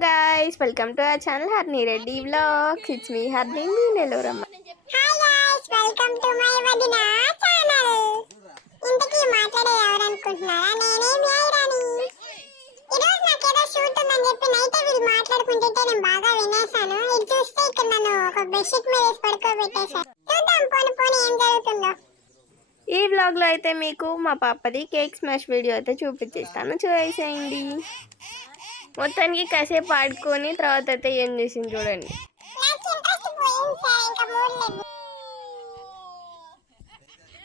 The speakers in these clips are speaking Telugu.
guys, welcome to our channel Harni Reddy Vlogs. It's me Harni Neloramma. Hi guys, welcome to my Vadina channel. ఇంతకీ మాట్లాడే ఎవరు అనుకుంటున్నారా? నేనే మీ ఐరాని. ఈరోజు నాకేదో షూట్ ఉందని చెప్పి నైట్ వీళ్ళు మాట్లాడుకుంటుంటే నేను బాగా వినేసాను. ఇది చూస్తే ఇక్కడ నన్ను ఒక బెడ్షీట్ మీద వేసి పడుకోబెట్టేశారు. చూద్దాం పోని పోని ఏం జరుగుతుందో. ఈ వ్లాగ్ లో అయితే మీకు మా పాపది కేక్ స్మాష్ వీడియో అయితే చూపించేస్తాను, చూసేయండి. మొత్తానికి కాసేపు ఆడుకొని తర్వాత అయితే ఏం చేసింది చూడండి.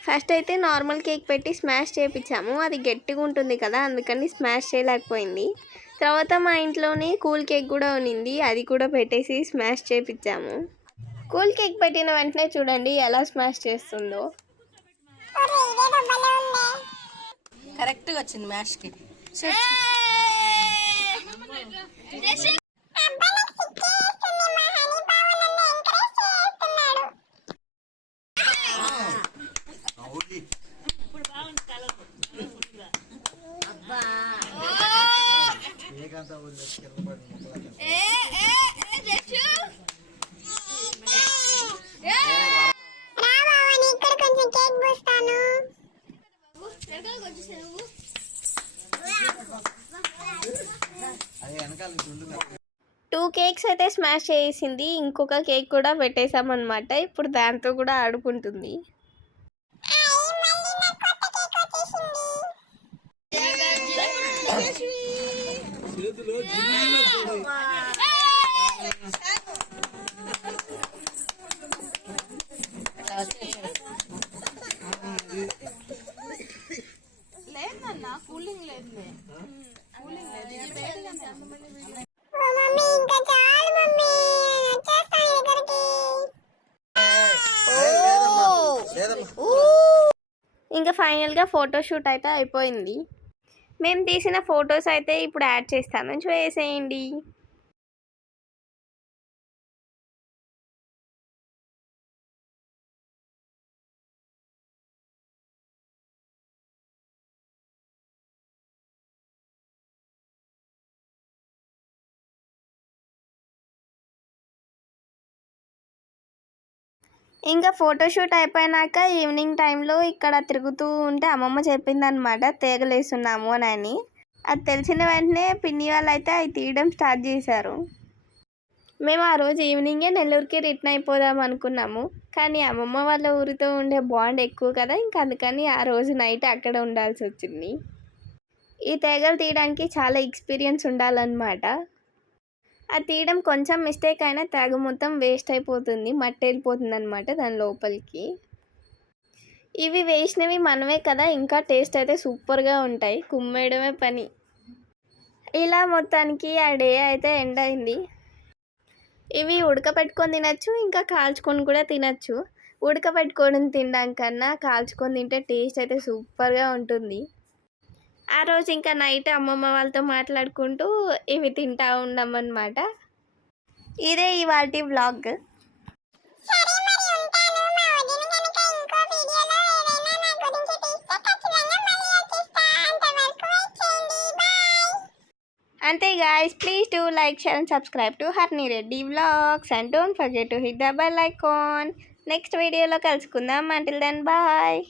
ఫస్ట్ అయితే నార్మల్ కేక్ పెట్టి స్మాష్ చేయించాము. అది గట్టిగా ఉంటుంది కదా, అందుకని స్మాష్ చేయలేకపోయింది. తర్వాత మా ఇంట్లోనే కూల్ కేక్ కూడా ఉన్నింది, అది కూడా పెట్టేసి స్మాష్ చేయించాము. కూల్ కేక్ పెట్టిన వెంటనే చూడండి ఎలా స్మాష్ చేస్తుందో. కరెక్ట్గా వచ్చింది మ్యాష్కి. టూ కేక్స్ అయితే స్మాష్ చేసింది, ఇంకొక కేక్ కూడా పెట్టేసామన్నమాట. ఇప్పుడు దాంతో కూడా ఆడుకుంటుంది. లేదన్నా కూలింగ్ లేదులే. ఇంకా ఫైనల్గా ఫోటోషూట్ అయితే అయిపోయింది. మేము తీసిన ఫొటోస్ అయితే ఇప్పుడు యాడ్ చేస్తాను, చూసేయండి. ఇంకా ఫోటోషూట్ అయిపోయినాక ఈవినింగ్ టైంలో ఇక్కడ తిరుగుతూ ఉంటే అమ్మమ్మ చెప్పిందనమాట తేగలేస్తున్నాము అని. అది తెలిసిన వెంటనే పిన్ని వాళ్ళు అయితే అవి తీయడం స్టార్ట్ చేశారు. మేము ఆ రోజు ఈవినింగే నెల్లూరుకి రిటర్న్ అయిపోదాం అనుకున్నాము, కానీ అమ్మమ్మ వాళ్ళ ఊరితో ఉండే బాండ్ ఎక్కువ కదా, ఇంకా అందుకని ఆ రోజు నైట్ అక్కడ ఉండాల్సి వచ్చింది. ఈ తీగలు తీయడానికి చాలా ఎక్స్పీరియన్స్ ఉండాలన్నమాట. అది తీయడం కొంచెం మిస్టేక్ అయినా తేగ మొత్తం వేస్ట్ అయిపోతుంది, మట్టి వెళ్ళిపోతుంది అనమాట దాని లోపలికి. ఇవి వేసినవి మనమే కదా, ఇంకా టేస్ట్ అయితే సూపర్గా ఉంటాయి, కుమ్మేయడమే పని. ఇలా మొత్తానికి ఆ డే అయితే ఎండ్ అయింది. ఇవి ఉడకపెట్టుకొని తినచ్చు, ఇంకా కాల్చుకొని కూడా తినచ్చు. ఉడకపెట్టుకొని తినడం కన్నా కాల్చుకొని తింటే టేస్ట్ అయితే సూపర్గా ఉంటుంది. ఆ రోజు ఇంకా నైట్ అమ్మమ్మ వాళ్ళతో మాట్లాడుకుంటూ ఇవి తింటా ఉన్నామన్నమాట. ఇదే ఇవాల్టి వ్లాగ్. అంతే guys, please do like, share and subscribe to Harni Reddy Vlogs and don't forget to hit the bell icon. Next వీడియోలో కలుసుకుందాం. Until then, bye.